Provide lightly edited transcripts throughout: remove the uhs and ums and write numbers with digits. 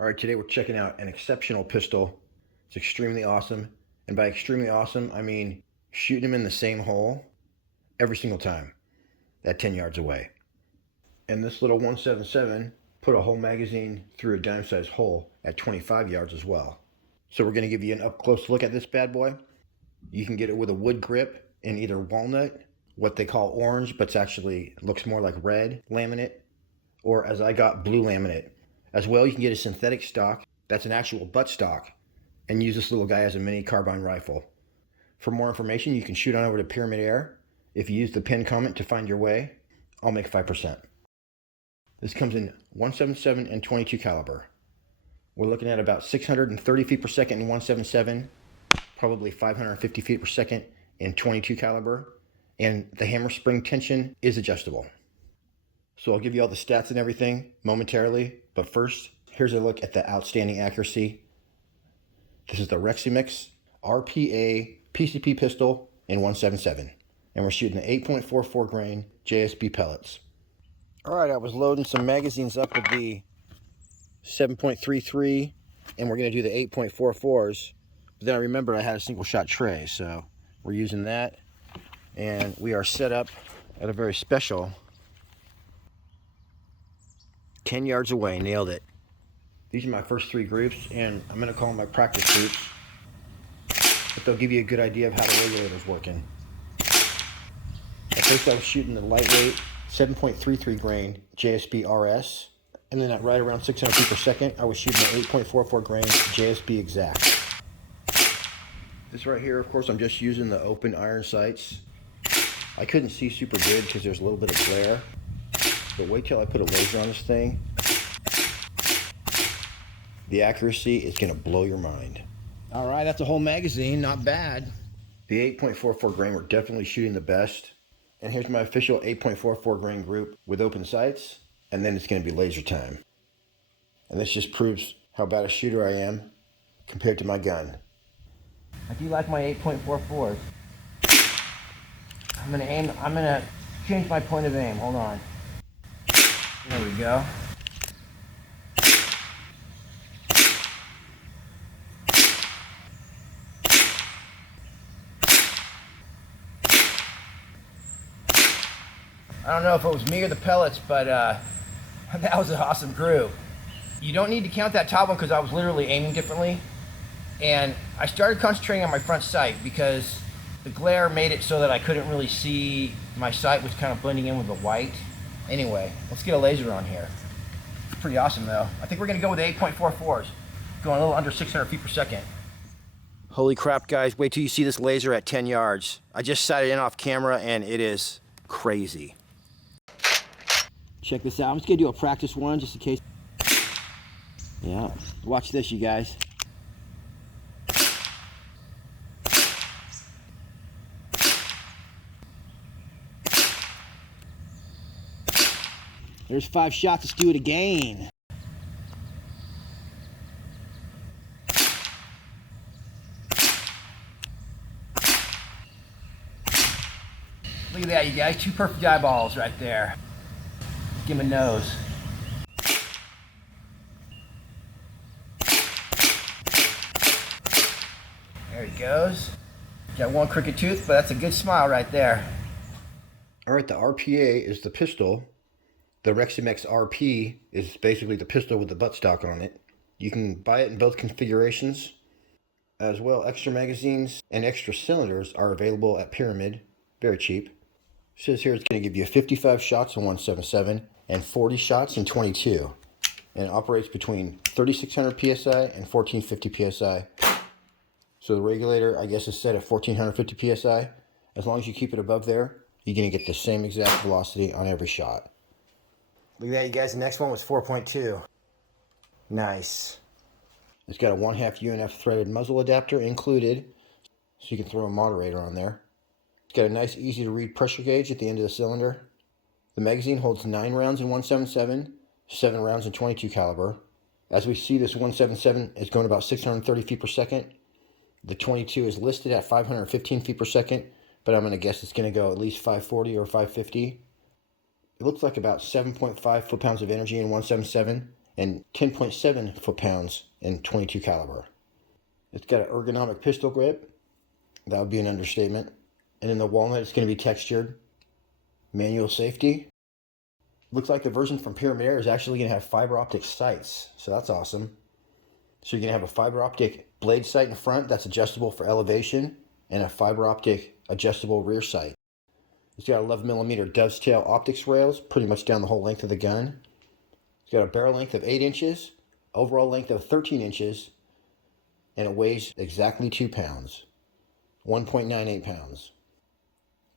All right, today we're checking out an exceptional pistol. It's extremely awesome. And by extremely awesome, I mean shooting them in the same hole every single time at 10 yards away. And this little 177 put a whole magazine through a dime-sized hole at 25 yards as well. So we're going to give you an up-close look at this bad boy. You can get it with a wood grip in either walnut, what they call orange, but it actually looks more like red laminate, or as I got, blue laminate. As well, you can get a synthetic stock that's an actual buttstock and use this little guy as a mini carbine rifle. For more information, you can shoot on over to Pyramyd Air. If you use the pinned comment to find your way, I'll make 5%. This comes in 177 and 22 caliber. We're looking at about 630 feet per second in 177, probably 550 feet per second in 22 caliber, and the hammer spring tension is adjustable. So I'll give you all the stats and everything momentarily, but first, here's a look at the outstanding accuracy. This is the Reximex RPA PCP pistol in 177, and we're shooting the 8.44 grain JSB pellets. All right, I was loading some magazines up with the 7.33, and we're going to do the 8.44s, but then I remembered I had a single shot tray, so we're using that, and we are set up at a very special 10 yards away. Nailed it. These are my first three groups, and I'm going to call them my practice groups, but they'll give you a good idea of how the regulator's working. At first I was shooting the lightweight 7.33 grain JSB RS, and then at right around 600 feet per second I was shooting the 8.44 grain JSB exact. This right here, of course, I'm just using the open iron sights. I couldn't see super good because there's a little bit of glare, but wait till I put a laser on this thing. The accuracy is going to blow your mind. All right, that's a whole magazine, not bad. The 8.44 grain, we're definitely shooting the best. And here's my official 8.44 grain group with open sights, and then it's going to be laser time. And this just proves how bad a shooter I am compared to my gun. I do like my 8.44s. I'm gonna change my point of aim. Hold on. There we go. I don't know if it was me or the pellets, but that was an awesome group. You don't need to count that top one because I was literally aiming differently. And I started concentrating on my front sight because the glare made it so that I couldn't really see. My sight was kind of blending in with the white. Anyway, let's get a laser on here. It's pretty awesome though. I think we're gonna go with the 8.44s, going a little under 600 feet per second. Holy crap, guys, wait till you see this laser at 10 yards. I just sat it in off camera and it is crazy. Check this out. I'm just gonna do a practice one just in case. Yeah, watch this, you guys. There's 5 shots. Let's do it again. Look at that, you guys. 2 perfect eyeballs right there. Give him a nose. There he goes. Got one crooked tooth, but that's a good smile right there. All right, the RPA is the pistol. The Reximex RP is basically the pistol with the buttstock on it. You can buy it in both configurations. As well, extra magazines and extra cylinders are available at Pyramyd. Very cheap. It says here it's going to give you 55 shots in 177 and 40 shots in 22. And it operates between 3600 PSI and 1450 PSI. So the regulator, I guess, is set at 1450 PSI. As long as you keep it above there, you're going to get the same exact velocity on every shot. Look at that, you guys. The next one was 4.2. Nice. It's got a 1/2 UNF threaded muzzle adapter included, so you can throw a moderator on there. It's got a nice, easy to read pressure gauge at the end of the cylinder. The magazine holds 9 rounds in 177, 7 rounds in 22 caliber. As we see, this 177 is going about 630 feet per second. The 22 is listed at 515 feet per second, but I'm going to guess it's going to go at least 540 or 550. It looks like about 7.5 foot-pounds of energy in 177 and 10.7 foot-pounds in 22 caliber. It's got an ergonomic pistol grip. That would be an understatement. And in the walnut, it's going to be textured. Manual safety. Looks like the version from Pyramyd Air is actually going to have fiber optic sights, so that's awesome. So you're going to have a fiber optic blade sight in front that's adjustable for elevation, and a fiber optic adjustable rear sight. It's got 11mm dovetail optics rails pretty much down the whole length of the gun. It's got a barrel length of 8 inches, overall length of 13 inches, and it weighs exactly 2 pounds, 1.98 pounds.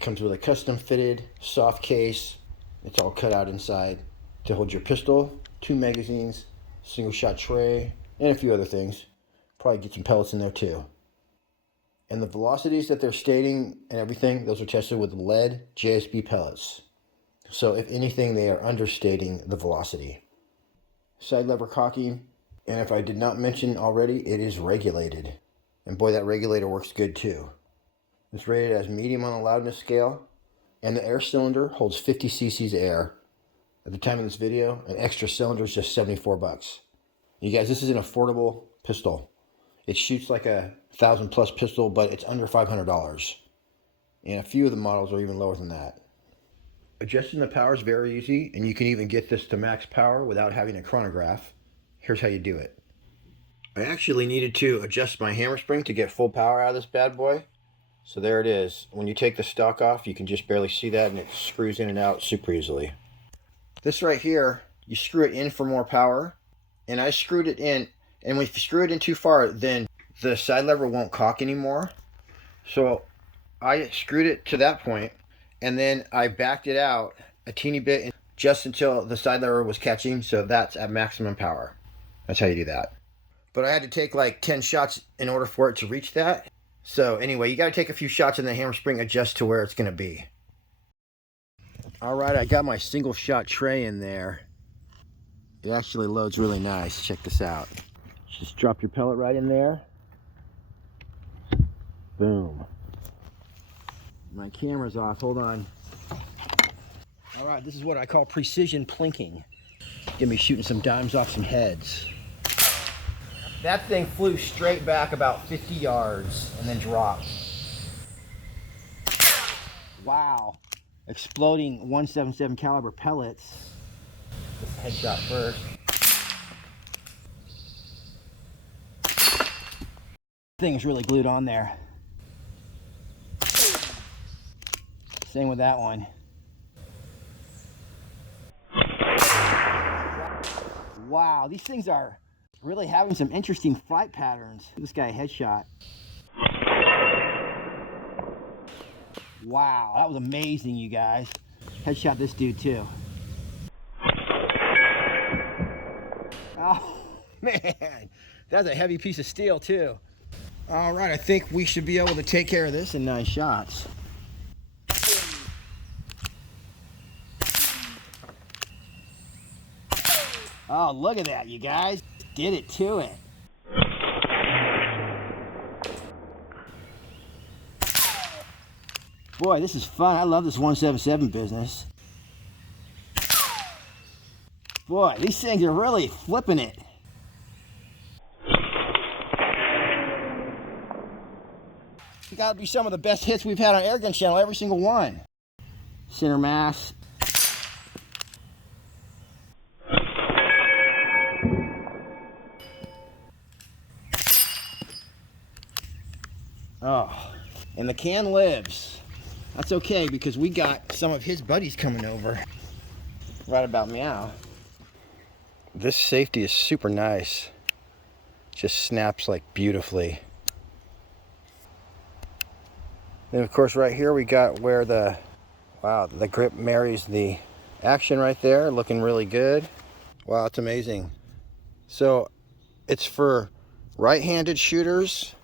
Comes with a custom fitted soft case. It's all cut out inside to hold your pistol, 2 magazines, single shot tray, and a few other things. Probably get some pellets in there too. And the velocities that they're stating and everything, those are tested with lead JSB pellets. So if anything, they are understating the velocity. Side lever cocking, and if I did not mention already, it is regulated. And boy, that regulator works good too. It's rated as medium on the loudness scale, and the air cylinder holds 50 cc's air. At the time of this video, an extra cylinder is just $74. You guys, this is an affordable pistol. It shoots like a 1,000+ pistol, but it's under $500. And a few of the models are even lower than that. Adjusting the power is very easy, and you can even get this to max power without having a chronograph. Here's how you do it. I actually needed to adjust my hammer spring to get full power out of this bad boy. So there it is. When you take the stock off, you can just barely see that, and it screws in and out super easily. This right here, you screw it in for more power, and I screwed it in, and if you screw it in too far, then the side lever won't cock anymore. So I screwed it to that point, and then I backed it out a teeny bit just until the side lever was catching, so that's at maximum power. That's how you do that. But I had to take like 10 shots in order for it to reach that. So anyway, you got to take a few shots and the hammer spring adjust to where it's going to be. All right, I got my single shot tray in there. It actually loads really nice. Check this out. Just drop your pellet right in there. Boom. My camera's off, hold on. All right, this is what I call precision plinking. Get me shooting some dimes off some heads. That thing flew straight back about 50 yards and then dropped. Wow. Exploding .177 caliber pellets. Headshot first. Thing is really glued on there. Same with that one. Wow, these things are really having some interesting flight patterns. This guy headshot. Wow, that was amazing, you guys. Headshot this dude too. Oh man, that's a heavy piece of steel too. All right, I think we should be able to take care of this in 9 shots. Oh, look at that, you guys. Did it to it. Boy, this is fun. I love this 177 business. Boy, these things are really flipping it. It's got to be some of the best hits we've had on Airgun channel, every single one. Center mass. Oh, and the can lives. That's okay because we got some of his buddies coming over right about meow. This safety is super nice. Just snaps like beautifully. And of course right here we got where the grip marries the action right there, looking really good. Wow, it's amazing. So it's for right-handed shooters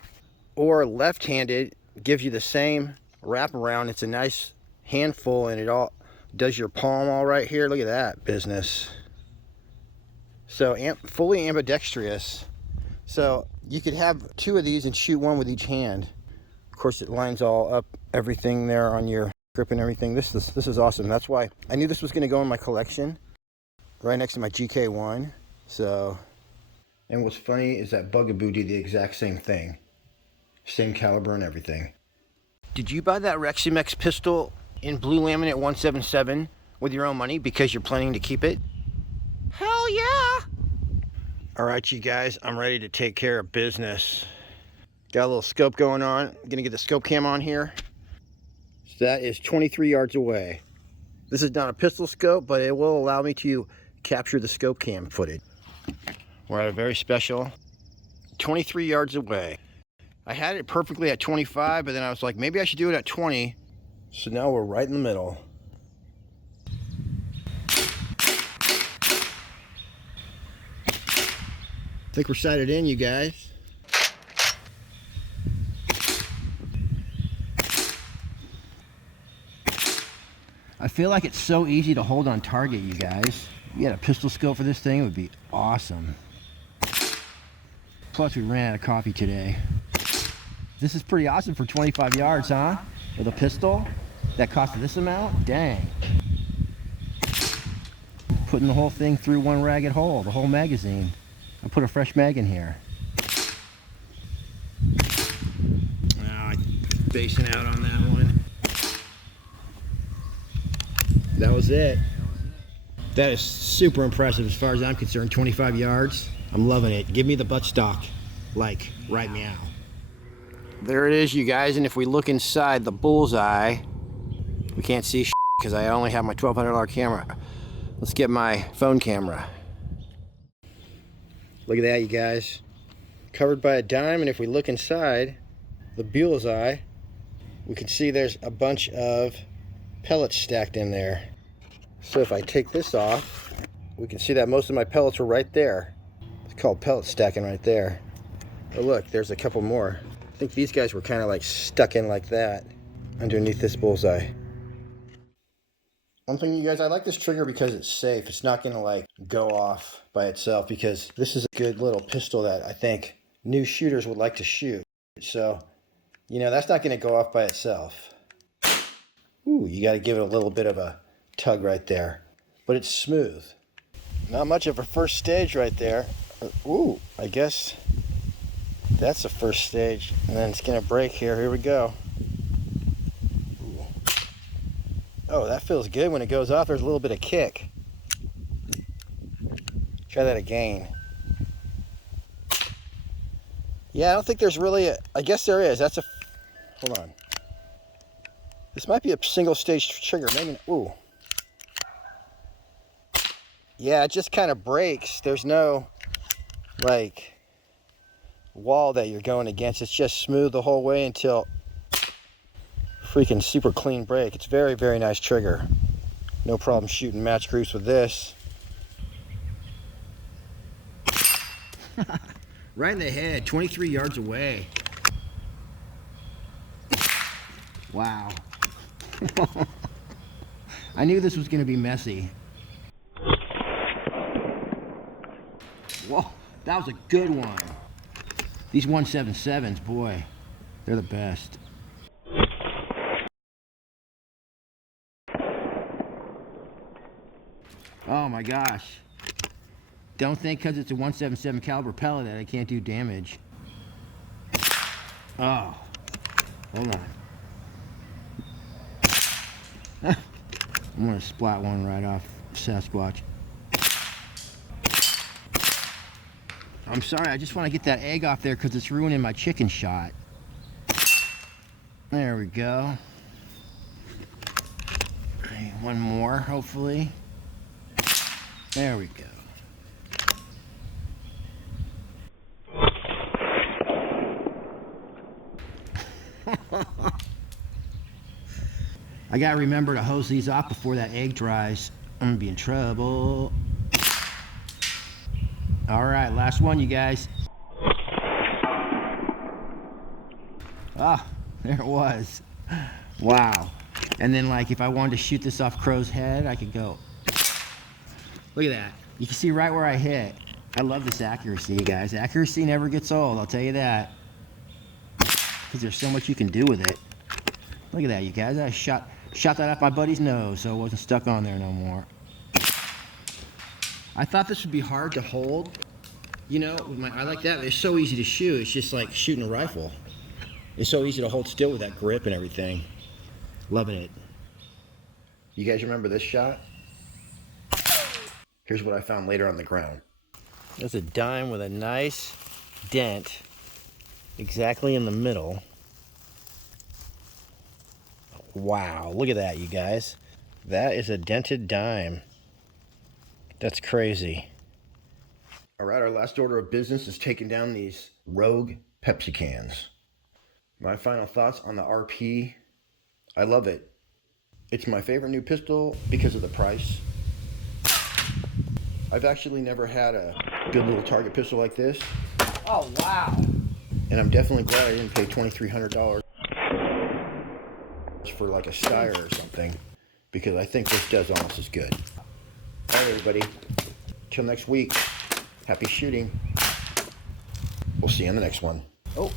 or left-handed, gives you the same wraparound. It's a nice handful and it all does your palm all right here. Look at that business. So fully ambidextrous. So you could have 2 of these and shoot 1 with each hand. Of course it lines all up everything there on your grip and everything. This is awesome. That's why I knew this was going to go in my collection right next to my GK1. So, and what's funny is that Bugaboo did the exact same thing. Same caliber and everything. Did you buy that Reximex pistol in Blue Laminate 177 with your own money because you're planning to keep it? Hell yeah! Alright you guys, I'm ready to take care of business. Got a little scope going on. Gonna get the scope cam on here. So that is 23 yards away. This is not a pistol scope, but it will allow me to capture the scope cam footage. We're at a very special 23 yards away. I had it perfectly at 25, but then I was like, maybe I should do it at 20. So now we're right in the middle. I think we're sighted in, you guys. I feel like it's so easy to hold on target, you guys. If you had a pistol scope for this thing, it would be awesome. Plus, we ran out of coffee today. This is pretty awesome for 25 yards, huh? With a pistol that cost this amount? Dang. Putting the whole thing through one ragged hole, the whole magazine. I'll put a fresh mag in here. Basing out on that one. That was it. That is super impressive as far as I'm concerned. 25 yards. I'm loving it. Give me the buttstock. Like, right meow. There it is, you guys, and if we look inside the bullseye, we can't see because I only have my $1,200 camera. Let's get my phone camera. Look at that, you guys. Covered by a dime, and if we look inside the bullseye, we can see there's a bunch of pellets stacked in there. So if I take this off, we can see that most of my pellets were right there. It's called pellet stacking right there. Oh look, there's a couple more. I think these guys were kind of like stuck in like that underneath this bullseye. One thing, you guys, I like this trigger because it's safe. It's not gonna like go off by itself, because this is a good little pistol that I think new shooters would like to shoot. So, you know, that's not gonna go off by itself. Ooh, you gotta give it a little bit of a tug right there, but it's smooth. Not much of a first stage right there. Ooh, I guess that's the first stage, and then it's gonna break here. Here we go. Ooh. Oh, that feels good. When it goes off, there's a little bit of kick. Try that again. Yeah, I don't think there's really a, I guess there is. That's a, hold on. This might be a single stage trigger, maybe. Ooh. Yeah, it just kind of breaks. There's no like wall that you're going against. It's just smooth the whole way until freaking super clean break. It's very, very nice trigger. No problem shooting match groups with this. Right in the head, 23 yards away. Wow. I knew this was going to be messy. Whoa, that was a good one. These 177s, boy, they're the best. Oh my gosh. Don't think because it's a 177 caliber pellet that I can't do damage. Oh, hold on. I'm gonna splat one right off Sasquatch. I'm sorry, I just want to get that egg off there because it's ruining my chicken shot. There we go. Okay, one more, hopefully. There we go. I gotta remember to hose these off before that egg dries. I'm gonna be in trouble. All right, last one, you guys. Ah, there it was. Wow. And then, like, if I wanted to shoot this off Crow's head, I could go. Look at that. You can see right where I hit. I love this accuracy, you guys. Accuracy never gets old, I'll tell you that. Because there's so much you can do with it. Look at that, you guys. I shot that off my buddy's nose, so it wasn't stuck on there no more. I thought this would be hard to hold. You know, with my eye like that, it's so easy to shoot. It's just like shooting a rifle. It's so easy to hold still with that grip and everything. Loving it. You guys remember this shot? Here's what I found later on the ground. There's a dime with a nice dent exactly in the middle. Wow, look at that, you guys. That is a dented dime. That's crazy. All right, our last order of business is taking down these Rogue Pepsi cans. My final thoughts on the RP. I love it. It's my favorite new pistol because of the price. I've actually never had a good little target pistol like this. Oh, wow. And I'm definitely glad I didn't pay $2,300 for like a Steyr or something, because I think this does almost as good. All right, everybody. Till next week. Happy shooting. We'll see you on the next one. Oh.